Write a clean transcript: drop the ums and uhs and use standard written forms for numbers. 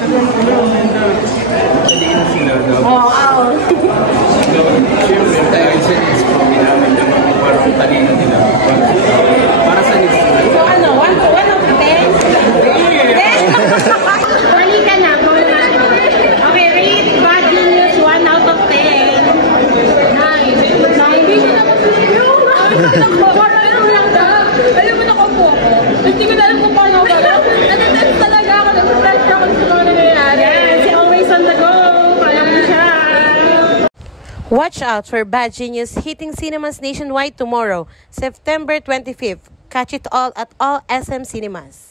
Talino sila daw. Oo. Siyempre, dahil sa news po, minamin naman parang talino nila. Para sa news nila. So ano, 1 out of 10? 10? Mali ka na. Okay, rate Bad Genius 1 out of 10. 9. Hindi ko na alam mo, nakapo ako. Hindi ko na alam kung paano ako gano'n. Natatense talaga ako. Nagsasalita ako sa mga nangyayari. Yan, si Always on the Go. Alam mo siya. Watch out for Bad Genius hitting cinemas nationwide tomorrow, September 25th. Catch it all at all SM Cinemas.